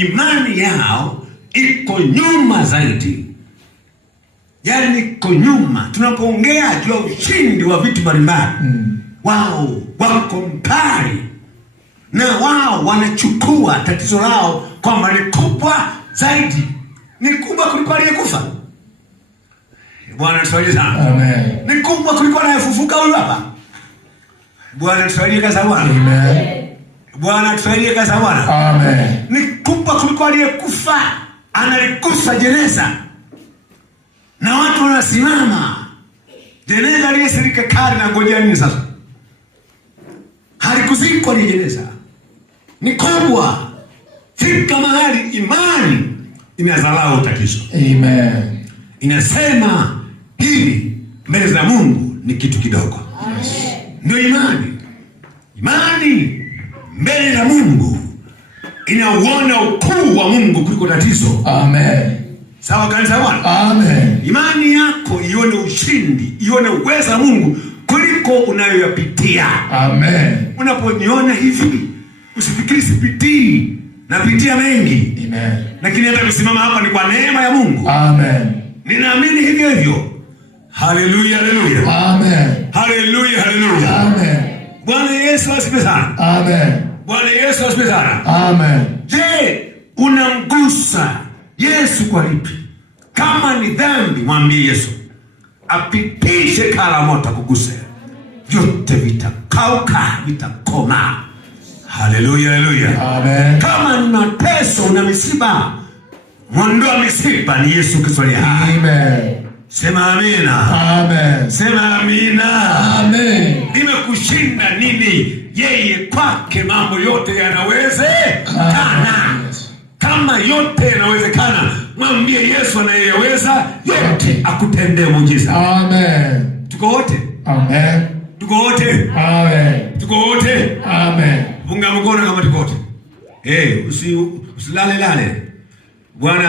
imani yao iko nyuma zaidi. Yaani iko nyuma. Tunapoongea juu ya ushindi wa vitu mbalimbali, wao wako mbali, na wao wanachukua tatizo lao kwamba ni kubwa zaidi, ni kubwa kuliko aliyekufa. Bwana tusaidie sana. Amen. Ni kubwa kuliko anayefufuka huyu hapa. Bwana tusaidie kaza Bwana. Amen. Bwana tusaidie kaza Bwana. Amen. Ni kubwa kuliko aliyekufa. Analikusa jeneza na watu wanasimama. Jeneza aliyesirika kali na ngojea nini sasa? Halikuzikwa ni jeneza. Ni kubwa. Fika mahali imani inazalau tatizo. Amen. Inasema hili mbele za Mungu ni kitu kidogo. Yes. Ndio imani. Imani mbele za Mungu inauona ukuu wa Mungu kuliko tatizo. Amen. Sawa kanisa Bwana? Amen. Imani yako ione ushindi, ione uwezo wa Mungu kuliko unayoyapitia. Amen. Unaponiona hivi, usifikiri sipitii, napitia mengi. Amen. Lakini hata kusimama hapa ni kwa neema ya Mungu. Amen. Ninaamini hivyo hivyo. Haleluya, haleluya. Amen. Haleluya, haleluya. Amen. Bwana Yesu asifiwe sana. Amen. Bwana Yesu asifiwe sana. Amen. Je, unamgusa Yesu kwa lipi? Kama ni dhambi, mwambie Yesu apitishe kala moto kuguse. Vyote vitakauka, vitakoma. Haleluya, haleluya. Amen. Kama ni mateso na misiba, mwondoa misiba ni Yesu Kristo aliye hai. Amen. Sema amina. Amen. Sema amina. Amen. Imekushinda nini? Yeye kwake mambo yote yanawezekana. Kama yote yanawezekana, mwambie Yesu anayeweza yote akutendee muujiza. Amen. Tuko wote? Amen. Tuko wote? Amen. Tuko wote? Amen. Funga mkono kama tuko wote. Usilale lale. Bwana